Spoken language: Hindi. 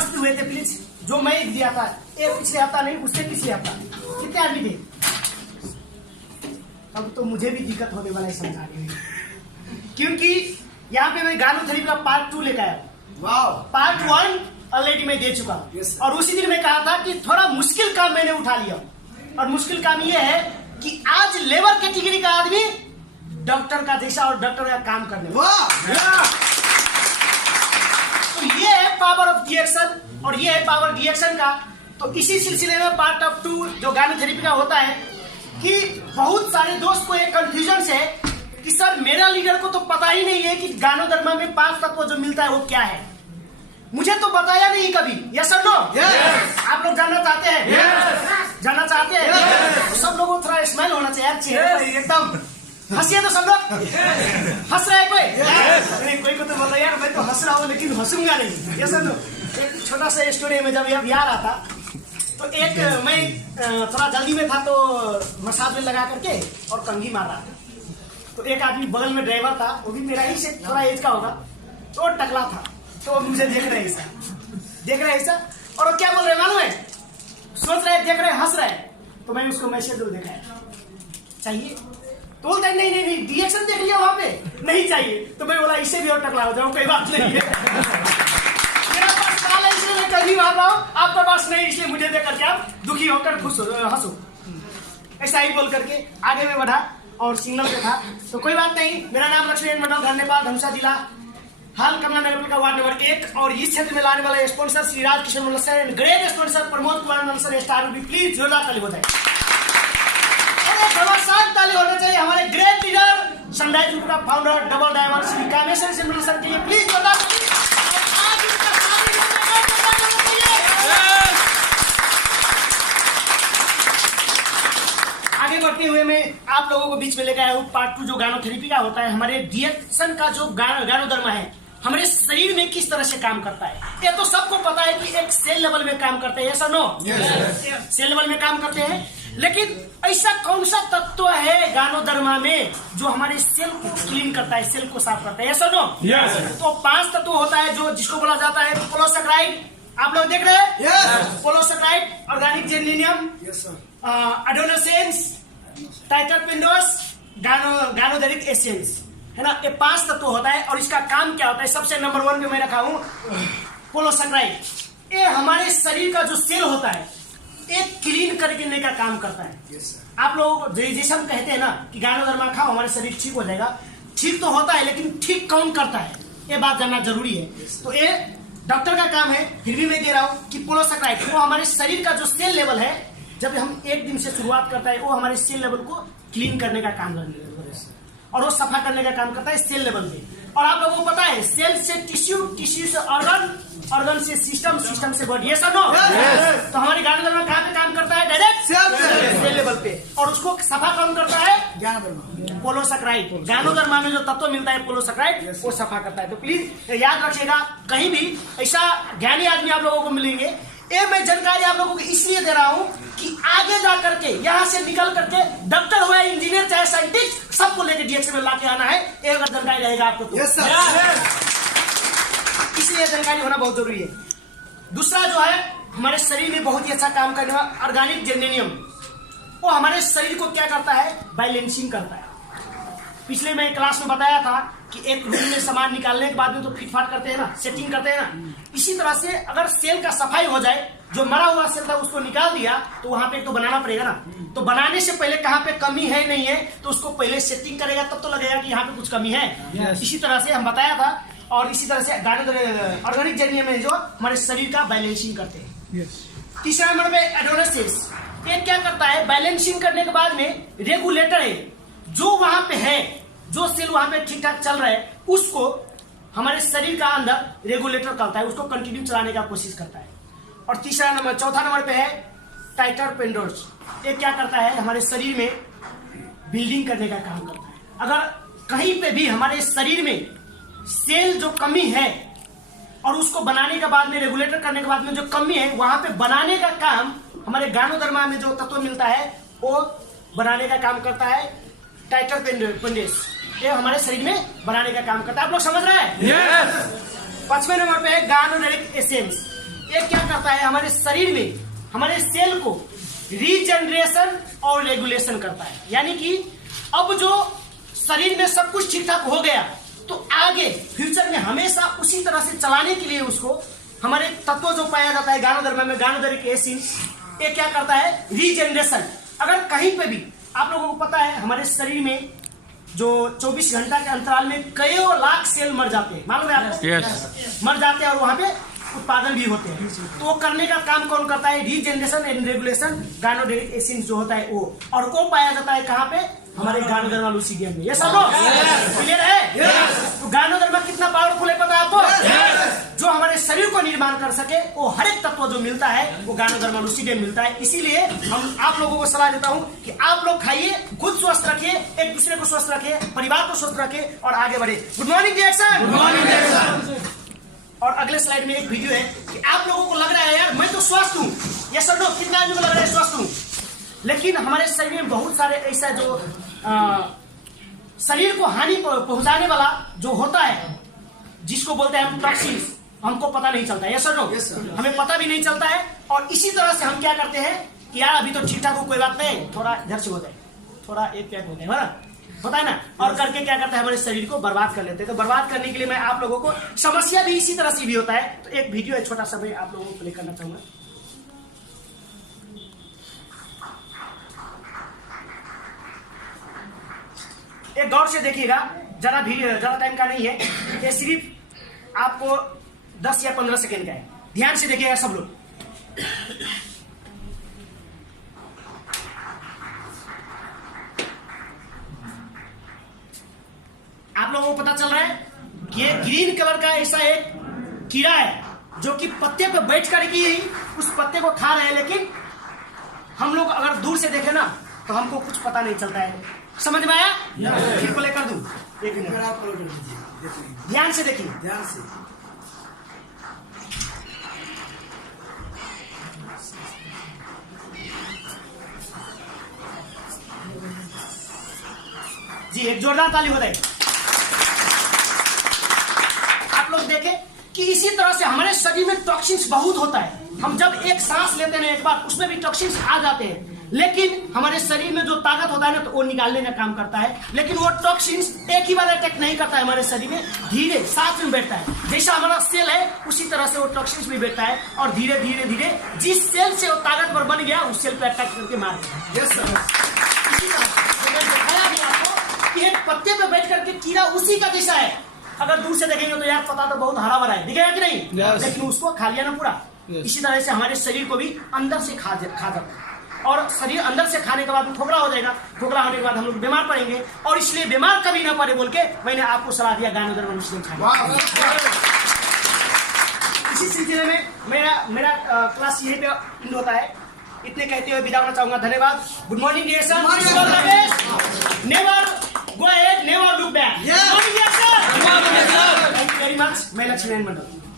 उपस्थित हुए थे प्लीज, जो मैं दिया था एक पिछले हफ्ता नहीं उससे पिछले हफ्ता, कितने आदमी थे? अब तो मुझे भी दिक्कत होने वाला है समझाने में, क्योंकि यहाँ पे मैं गानो थेरेपी का पार्ट 2 लेकर आया। पार्ट 1 ऑलरेडी मैं दे चुका हूँ, और उसी दिन मैं कहा था कि थोड़ा मुश्किल काम मैंने उठा लिया, और मुश्किल काम ये है कि आज लेबर कैटेगरी का आदमी डॉक्टर का जैसा और डॉक्टर का काम करने तो ये है पावर ऑफ डिएक्शन, और ये है पावर डिएक्शन का। तो इसी सिलसिले में पार्ट ऑफ 2 जो गानो थेरेपी का होता है कि बहुत सारे दोस्त को एक कंफ्यूजन है कि सर मेरा लीडर को तो पता ही नहीं है कि गानो दरमा में 5 तत्व जो मिलता है वो क्या है, मुझे तो बताया नहीं कभी। यस और नो? आप लोग जानना चाहते हैं? जानना चाहते हैं? तो सब लोगों को थोड़ा स्माइल होना चाहिए चेहरे एकदम, हंसिए तो सब लोग। हंस रहे हैं कोई? कोई को तो बोल रहा है यार मैं तो हंस रहा हूँ लेकिन हंसूंगा नहीं। यस और नो? एक छोटा सा स्टोरी में जब यहाँ आ रहा था तो एक मैं थोड़ा जल्दी में था तो मसाज में लगा करके और कंघी मार रहा था, तो एक आदमी बगल में ड्राइवर था, वो भी मेरा ही से थोड़ा एज का होगा, तो टकला था, तो मुझे देख रहे ऐसा और वो क्या बोल रहे मालूम है? सोच रहे, देख रहे, हंस रहे। तो मैंने उसको मैसेज दो देखा चाहिए, तो बोलता है नहीं रिएक्शन देख लिया वहां पे, नहीं चाहिए। तो मैं बोला इससे भी और टकला हो जाऊं, कोई बात नहीं है, मेरा पास काल है इसलिए मैं कभी मार रहा हूँ, आपका पास नहीं इसलिए मुझे देख करके आप दुखी होकर खुश हो हंसो। ऐसा ही बोल करके आगे में बढ़ा और सिग्नल पे था। तो कोई बात नहीं, मेरा नाम लक्ष्मी मंडल, घर नेपाल, धनुषा जिला, हाल कमला नगर का वार्ड नंबर 1, और इस क्षेत्र में लाने वाले sponsor Shri Raj Kishan Mandal sir and great sponsor Pramod Kumar Mandal sir star भी प्लीज जोरदार ताली हो जाए, और एक घमासान ताली होना चाहिए हमारे ग्रेट लीडर सनराइज ग्रुप का founder double diamond Shri Kameshwar Singh Mandal sir के लिए प्लीज जोरदार ताली। आगे बढ़ते हुए मैं आप लोगों को बीच में लेकर आया हूँ पार्ट 2 जो गानो थेरेपी का होता है, हमारे डिएक्शन का जो गानो दरमा है हमारे शरीर में किस तरह से काम करता है। ये तो सबको पता है कि एक सेल लेवल में काम करते हैं, ऐसा नो? सेल लेवल में काम करते हैं, लेकिन ऐसा कौन सा तत्व है गानो दरमा में जो हमारे सेल को क्लीन करता है, सेल को साफ करता है, ऐसा नो? तो 5 तत्व होता है जो जिसको बोला जाता है पोलोसैकेराइड, आप लोग देख रहे हैं? पोलोसैकेराइड, ऑर्गेनिक जेर्मेनियम, एडेनोसिन्स, टाइटरपेंडोस, गानोडेरिक एसेंस, है ना? ये 5 तत्व होता है, और इसका काम क्या होता है? सबसे नंबर 1 पे मैं रखा हूं पोलोसैकेराइड। ये हमारे शरीर का जो सेल होता है एक क्लीन करने का काम करता है। आप लोग जैसे हम कहते हैं ना कि गानो दरमा खाओ हमारे शरीर ठीक हो जाएगा, ठीक तो होता है लेकिन ठीक कौन करता है ये बात जानना जरूरी है। तो ये डॉक्टर का काम है, फिर भी मैं दे रहा हूँ कि पोलोसैकेराइड वो हमारे शरीर का जो सेल लेवल है, जब हम एक दिन से शुरुआत करता है वो हमारे सेल लेवल को क्लीन करने का काम करने और वो सफा करने का काम करता है सेल लेवल पे। और आप लोगों को पता है सेल से टिश्यू, टिश्यू से ऑर्गन, ऑर्गन से सिस्टम, सिस्टम से बॉडी, ये सब नो? तो हमारी गानो दरमा कहाँ पे काम करता है? डायरेक्ट सेल लेवल पे, और उसको सफा कौन करता है? पोलोसैकेराइड। गानो दरमा में जो तत्व मिलता है पोलोसैकेराइड वो सफा करता है। तो प्लीज याद रखिएगा, कहीं भी ऐसा ज्ञानी आदमी आप लोगों को मिलेंगे, ये मैं जानकारी आप लोगों को इसलिए दे रहा हूं कि आगे जा करके यहाँ से निकल करके डॉक्टर हो या इंजीनियर चाहे साइंटिस्ट सबको लेके डीएक्शन में लाके आना है, ये अगर जानकारी रहेगा आपको तो इसलिए जानकारी होना बहुत जरूरी है। दूसरा जो है हमारे शरीर में बहुत ही अच्छा काम करने वाला ऑर्गेनिक जेर्मेनियम, वो हमारे शरीर को क्या करता है? बैलेंसिंग करता है। पिछले मैं क्लास में बताया था कि एक रूम में सामान निकालने के बाद में तो फिटफाट करते हैं ना, सेटिंग करते हैं ना, इसी तरह से अगर सेल का सफाई हो जाए, जो मरा हुआ सेल था उसको निकाल दिया तो वहां पे तो बनाना पड़ेगा ना। तो बनाने से पहले कहाँ पे कमी है नहीं है तो उसको पहले सेटिंग करेगा, तब तो लगेगा कि यहाँ पे कुछ कमी है। इसी तरह से हम बताया था, और इसी तरह से ऑर्गेनिक जेर्मेनियम में जो हमारे शरीर का बैलेंसिंग करते हैं। तीसरा नंबर पे एडेनोसिस, ये क्या करता है? बैलेंसिंग करने के बाद में रेगुलेटर है, जो वहां पे है, जो सेल वहां पे ठीक ठाक चल रहा है उसको हमारे शरीर का अंदर रेगुलेटर करता है, उसको कंटिन्यू चलाने का कोशिश करता है। और चौथा नंबर पे है टाइटरपेंडोस, ये क्या करता है? हमारे शरीर में बिल्डिंग करने का काम करता है। अगर कहीं पे भी हमारे शरीर में सेल जो कमी है और उसको बनाने के बाद में रेगुलेटर करने के बाद में जो कमी है वहां पे बनाने का काम हमारे गानो दरमा में जो तत्व मिलता है वो बनाने का काम करता है टाइटरपेंडोस, ये हमारे शरीर में बनाने का काम करता है। आप लोग समझ रहे हैं? 5वें नंबर पे है गानोडेरिक एसेंस, ये क्या करता है, हमारे शरीर में हमारे सेल को रीजनरेशन और रेगुलेशन करता है। यानी कि अब जो शरीर में सब कुछ ठीक ठाक हो गया तो आगे फ्यूचर में हमेशा उसी तरह से चलाने के लिए उसको हमारे तत्व जो पाया जाता है गानोधर्म में, गानोधर्मिक एसिड, ये क्या करता है, रीजनरेशन। अगर कहीं पे भी आप लोगों को पता है हमारे शरीर में जो 24 घंटा के अंतराल में कईयों लाख सेल मर जाते हैं, मालूम है आपको? yes. मर जाते हैं और वहां पे उत्पादन भी होते हैं। तो वो करने का काम कौन करता है, रीजनरेशन एंड रेगुलेशन, गानोडेरिक एसिड जो होता है वो, और वो पाया जाता है कहाँ पे, हमारे गानोधर्म लूसीडियम में। ये सब क्लियर है? तो गानोधर्म कितना पावरफुल है पता है आपको? जो हमारे शरीर को निर्माण कर सके वो हर एक तत्व जो मिलता है वो गानोधर्म लूसीडियम मिलता है। इसीलिए हम आप लोगों को सलाह देता हूँ कि आप लोग खाइए, खुद स्वस्थ रखिए, एक दूसरे को स्वस्थ रखिए, परिवार को स्वस्थ रखिए और आगे बढ़े। Good morning reaction. Good morning. और अगले स्लाइड में एक वीडियो है कि आप लोगों को लग रहा है यार मैं तो स्वस्थ हूँ, ये सब लोग कितना आदमी को लग रहा है स्वस्थ हूँ, लेकिन हमारे शरीर में बहुत सारे ऐसा जो शरीर को हानि पहुंचाने वाला जो होता है जिसको बोलते हैं हम टॉक्सिन्स, हमको पता नहीं चलता है। Yes sir no? हमें पता भी नहीं चलता है। और इसी तरह से हम क्या करते हैं कि यार अभी तो ठीक ठाक हो, कोई बात नहीं, थोड़ा इधर से होता है, थोड़ा एक पैक होता है, पता है ना, और करके क्या करता है हमारे शरीर को बर्बाद कर लेते हैं। तो बर्बाद करने के लिए मैं आप लोगों को, समस्या भी इसी तरह से भी होता है। तो एक वीडियो है छोटा सा, मैं आप लोगों को प्ले करना चाहूंगा। एक गौर से देखिएगा, ज्यादा टाइम का नहीं है, ये सिर्फ आपको 10 या 15 सेकेंड का है। ध्यान से देखिएगा सब लोग। आप लोगों को पता चल रहा है कि ये ग्रीन कलर का ऐसा एक कीड़ा है जो कि पत्ते पे बैठ करके ही उस पत्ते को खा रहे हैं, लेकिन हम लोग अगर दूर से देखें ना तो हमको कुछ पता नहीं चलता है। समझ में आया? फिर को लेकर दूं, एक मिनट, ध्यान से देखिए, ध्यान से। जी एक जोरदार ताली हो जाए। आप लोग देखें कि इसी तरह से हमारे शरीर में टॉक्सिन्स बहुत होता है। हम जब एक सांस लेते हैं एक बार, उसमें भी टॉक्सिन्स आ जाते हैं, लेकिन हमारे शरीर में जो ताकत होता है ना तो वो निकालने का काम करता है। लेकिन वो टॉक्सिन्स एक ही बार अटैक नहीं करता है हमारे शरीर में, धीरे साथ में बैठता है। जैसा हमारा सेल है उसी तरह से वो टॉक्सिन्स भी बैठता है और धीरे धीरे धीरे जिस सेल से वो ताकतवर बन गया उस सेल पे अटैक करके मार देता है। इसी तरह से दिखाया भी आपको कि एक पत्ते पे बैठ करके कीड़ा उसी का जैसा है। अगर दूर से देखेंगे तो यार पता तो बहुत हरा भरा है, दिखेगा कि नहीं? लेकिन उसको खा लिया ना पूरा। इसी तरह से हमारे शरीर को भी अंदर से खा जाता है, और शरीर अंदर से खाने के बाद खोखला हो जाएगा। खोखला होने के बाद हम लोग बीमार पड़ेंगे, और इसलिए बीमार कभी ना पड़े बोल के मैंने आपको सलाह दिया गानोधर्म लूसीडियम खाने। इसी सिलसिले में मेरा क्लास यहीं पे एंड होता है। इतने कहते हुए विदा होना चाहूंगा। धन्यवाद। Good morning reaction. Never go ahead, never look back. Thank you very much. मैं लक्ष्मीनारायण मंडल।